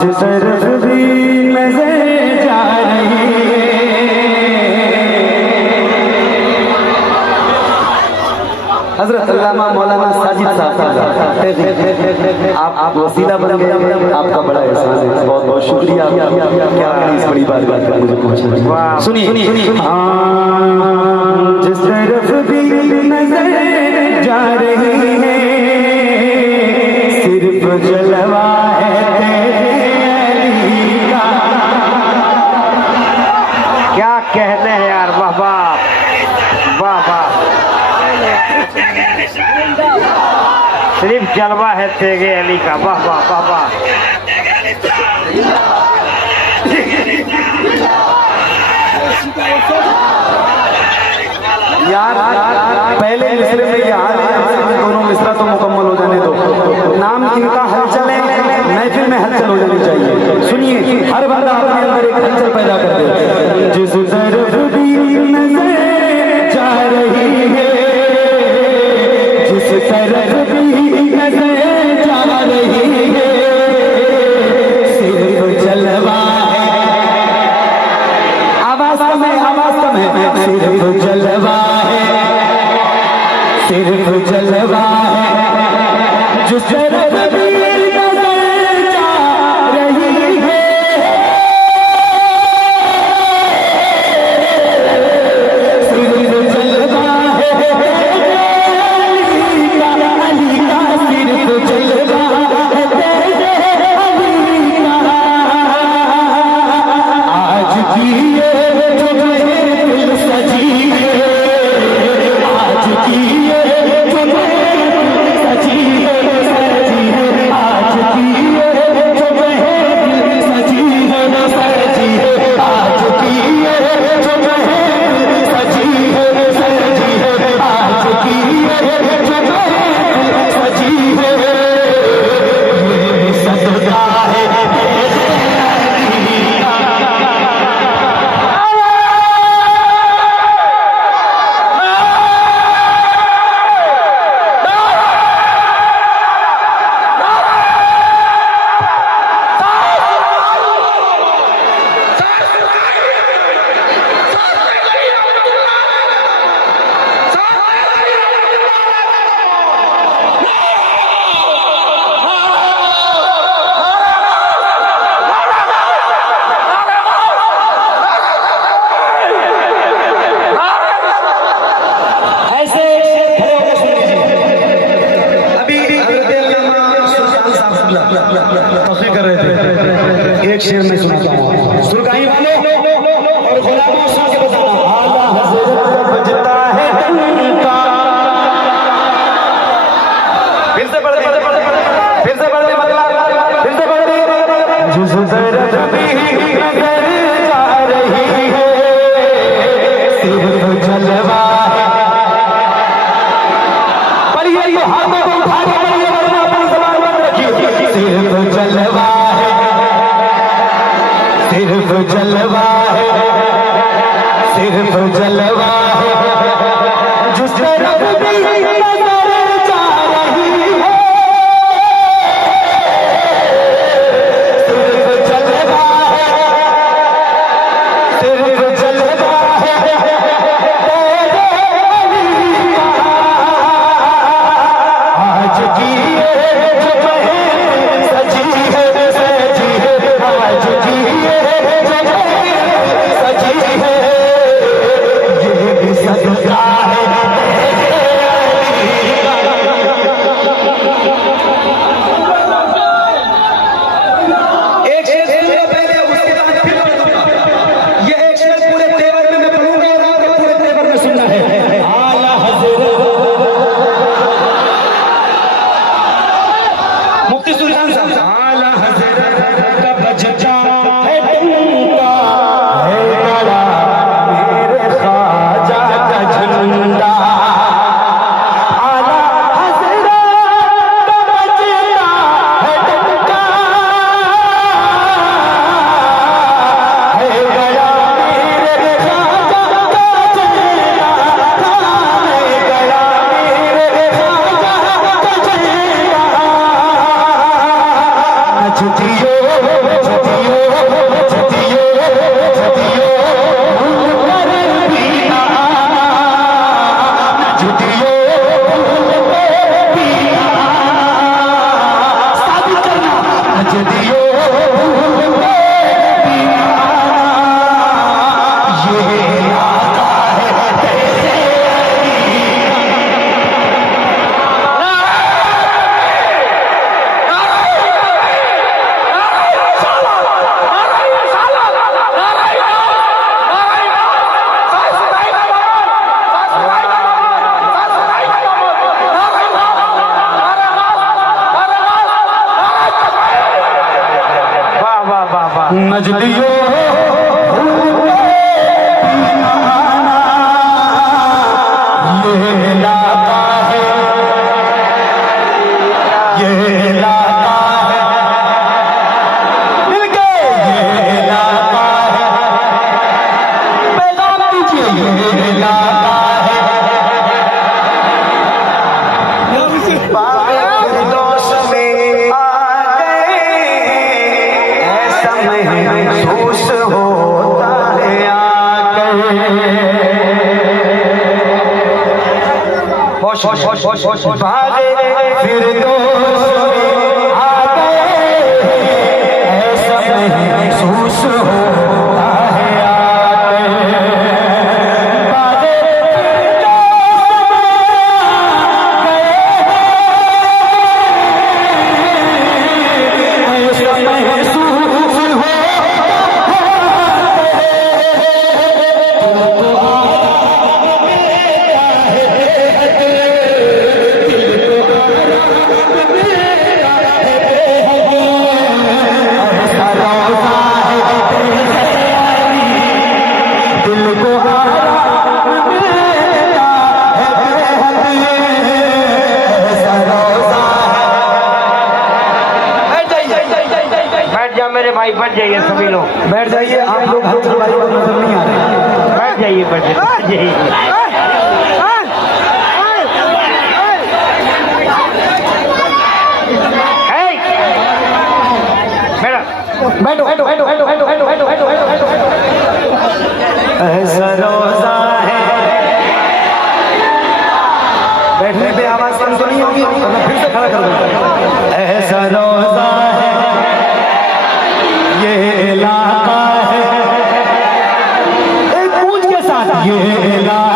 तरफ भी नजर जा रही हजरत अल्लामा मौलाना साजिद साहब आप वसीला बन गए, आपका बड़ा एहसान है, बहुत बहुत शुक्रिया आपका। क्या इस बड़ी बात कर मुझे पहुंचा। सुनिए जिस तरफ भी नजर जा रही है सिर्फ जलवा है क्या कहने हैं यार, वाह वाह वाह वाह, सिर्फ जलवा है तेगे अली का, वाह वाह वाह वाह। यार पहले मिसरे में ये हाल है, दोनों मिसरा तो मुकम्मल हो जाने दो, नाम इनका हलचल है, महफिल में हलचल हो जानी चाहिए। सुनिए, हर बंदा अपने अंदर एक हलचल पैदा कर दे। जिस तरफ भी नजर जा रही है, जिस तरफ भी नजर जा रही है सिर्फ जलवा है। आवाज कम है, सिर्फ जलवा है, सिर्फ जलवा है। जिस तरफ भी नजर जा रही है सिर्फ जलवा है। अली का सिर्फ जलवा है, अली का। आज भी ये जो दिल सजी है, आज की ये जो सजी है, सजी है, आज की ये जो दिल सजी है, सजी है, आज की ये जो सजी है, सजी है, आज की ये जो सजी है, ये सदका है कर रहे थे। एक शेर में सुनाता हूँ, सुरगाई वालों और गुलामों सुन के बताना, आला हज़रत बजता है डंका। फिर से पढ़ दे, फिर से पढ़ दे, मतलब फिर से पढ़ दे। जिस तरफ भी नजर जा रही है सिर्फ जलवा है। पढ़िए, ये हाथों को उठा के पढ़िए, वरना अपनी ज़बान बंद रखिए। सिर्फ जलवा है, सिर्फ जलवा है, सिर्फ जलवा है। जिस तरफ भी नजर जा रही है सिर्फ जलवा है, सिर्फ जलवा है। तेरे अली का आज की ये जो सजी है, सजी है, आज की ये जो सजी है, ये भी सजदा है। नजदियो ये लाता है, ये लाता है दिल के, ये लाता है पैगाम दीजिए, ये लाता है दोस्त में आ गए, ऐसा महसूस होता है आकर। फिर दोस्त में आ गए, ऐसा महसूस होता है मेरे भाई बैठ जाइए सभी लोग, बैठ जाइए आप लोग, हाथ हमारी को नजर नहीं आ रहे। बैठ जाइए, बैठ जाइए। बैठो बैठो बैठो बैठो बैठो बैठो बैठो बैठो बैठो बैठो। ऐसा रोजा है, बैठने पे आवाज कम तो नहीं होगी, तो मैं फिर से खड़ा कर दूंगा। ऐसा रोजा है, ये इलाका है, एक गूंज के साथ ये इलाका